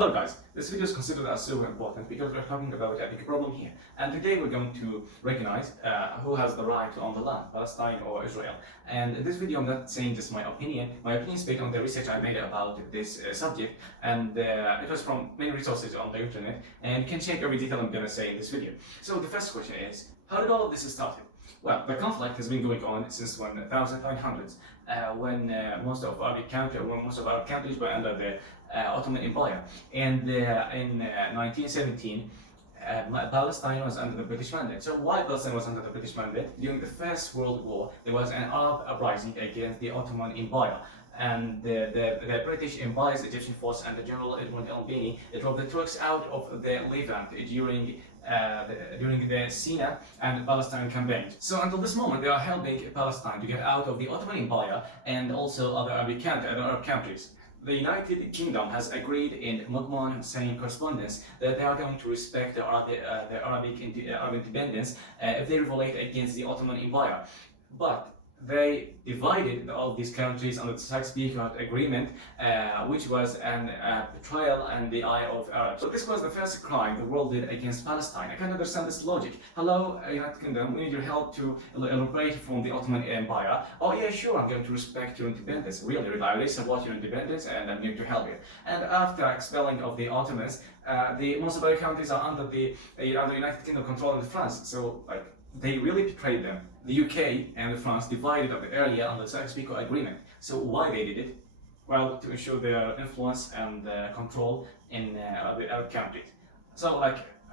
Hello guys, this video is considered as super important because we're talking about a big problem here. And today we're going to recognize who has the right to own the land, Palestine or Israel. And in this video I'm not saying just my opinion. My opinion is based on the research I made about this subject, and it was from many resources on the internet, and you can check every detail I'm going to say in this video. So the first question is, how did all of this start? Well, the conflict has been going on since 1900s, when most of Arab countries were under the Ottoman Empire, and in 1917 Palestine was under the British mandate. So why Palestine was under the British mandate? During the First World War, there was an Arab uprising against the Ottoman Empire, and the British Empire's Egyptian force under General Edward Albani drove the Turks out of the Levant during the Sinai and Palestine campaigns. So until this moment, they are helping Palestine to get out of the Ottoman Empire and also other Arab countries. The United Kingdom has agreed in Mugman Hussein correspondence that they are going to respect the Arab independence if they revolt against the Ottoman Empire. But they divided all these countries under the Sykes-Picot Agreement, which was an betrayal in the eye of Arabs. So this was the first crime the world did against Palestine. I can't understand this logic. Hello, United Kingdom, we need your help to liberate from the Ottoman Empire. Oh yeah, sure, I'm going to respect your independence. Really, I really support your independence and I'm going to help you. And after expelling of the Ottomans, the most of the countries are under the United Kingdom control of France. So they really betrayed them. The UK and France divided up the area under the Sykes-Picot Agreement. So why they did it? Well, to ensure their influence and control in the Arab countries. So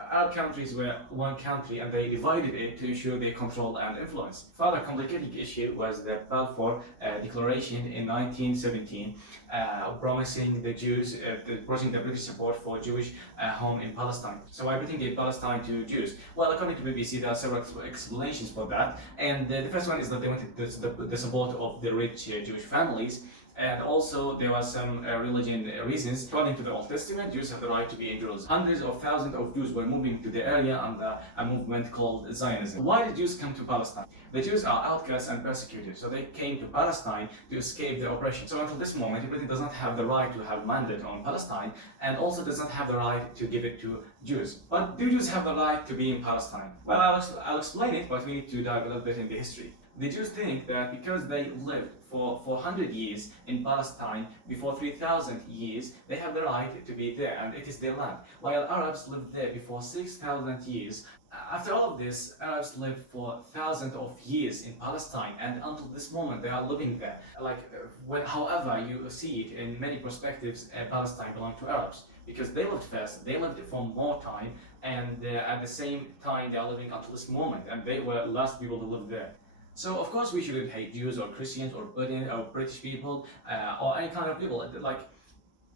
Arab countries were one country and they divided it to ensure their control and influence. Further complicated issue was the Balfour Declaration in 1917, promising the Jews, promising the British support for Jewish home in Palestine. So why Britain gave Palestine to Jews? Well, according to BBC, there are several explanations for that. And the first one is that they wanted the support of the rich Jewish families. And also there were some religion reasons. According to the Old Testament, Jews have the right to be in Jerusalem. Hundreds of thousands of Jews were moving to the area under a movement called Zionism. Why did Jews come to Palestine? The Jews are outcasts and persecuted, so they came to Palestine to escape the oppression. So until this moment, Britain does not have the right to have mandate on Palestine, and also does not have the right to give it to Jews. But do Jews have the right to be in Palestine? Well, I'll explain it, but we need to dive a little bit in the history. The Jews think that because they lived for 400 years in Palestine, before 3,000 years, they have the right to be there and it is their land. While Arabs lived there before 6,000 years. After all of this, Arabs lived for thousands of years in Palestine, and until this moment they are living there. However you see it in many perspectives, Palestine belonged to Arabs because they lived first, they lived for more time, and at the same time they are living until this moment, and they were the last people to live there. So of course we shouldn't hate Jews or Christians or British people or any kind of people.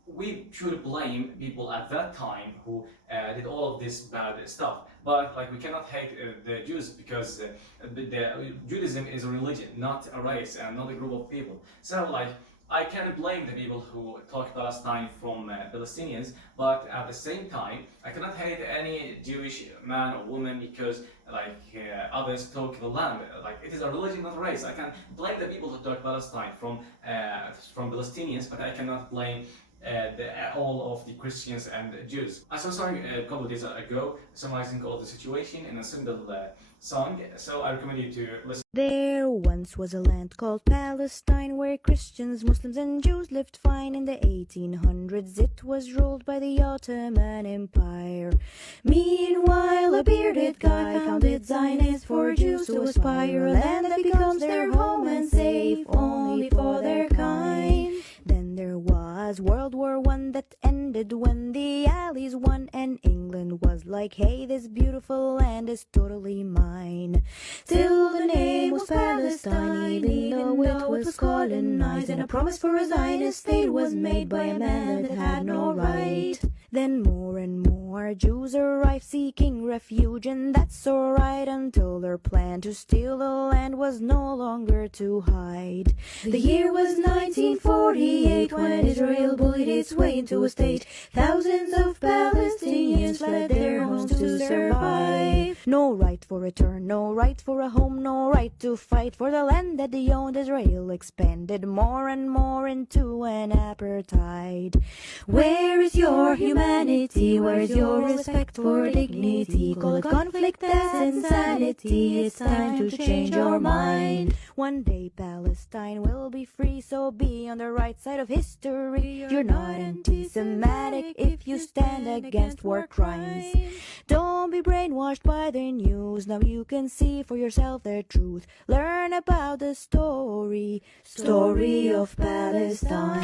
We should blame people at that time who did all of this bad stuff. But we cannot hate the Jews because Judaism is a religion, not a race and not a group of people. So I can't blame the people who talk Palestine from Palestinians, but at the same time, I cannot hate any Jewish man or woman because others talk the land. It is a religion, not a race. I can blame the people who talk Palestine from Palestinians, but I cannot blame all of the Christians and Jews. I saw a song a couple of days ago summarizing all the situation in a single song, so I recommend you to listen. There once was a land called Palestine where Christians, Muslims and Jews lived fine. In the 1800s it was ruled by the Ottoman Empire. Meanwhile a bearded guy founded Zionists for Jews to aspire, a land that becomes their home and safe only for their kind. Then there was World War I that ended when the Allies won, and England was like, hey, this beautiful land is totally mine. Still the name was Palestine, even though it was colonized, and a promise for a Zionist state was made by a man that had no right. Then more and more Jews arrived seeking refuge, and that's alright until their plan to steal the land was no longer to hide. The year was 1948 when Israel bullied its way into a state. Thousands of Palestinians fled their homes to survive. No right for return, no right for a home, no right to fight for the land that they owned. Israel expanded more and more into an apartheid. Where is your humanity? Where is your respect for dignity? Call it conflict, that's insanity. It's time to change your mind. One day Palestine will be free, so be on the right side of history. You're not anti-Semitic if you stand against war crimes. Don't be brainwashed by the news. Now you can see for yourself the truth. Learn about the story of Palestine.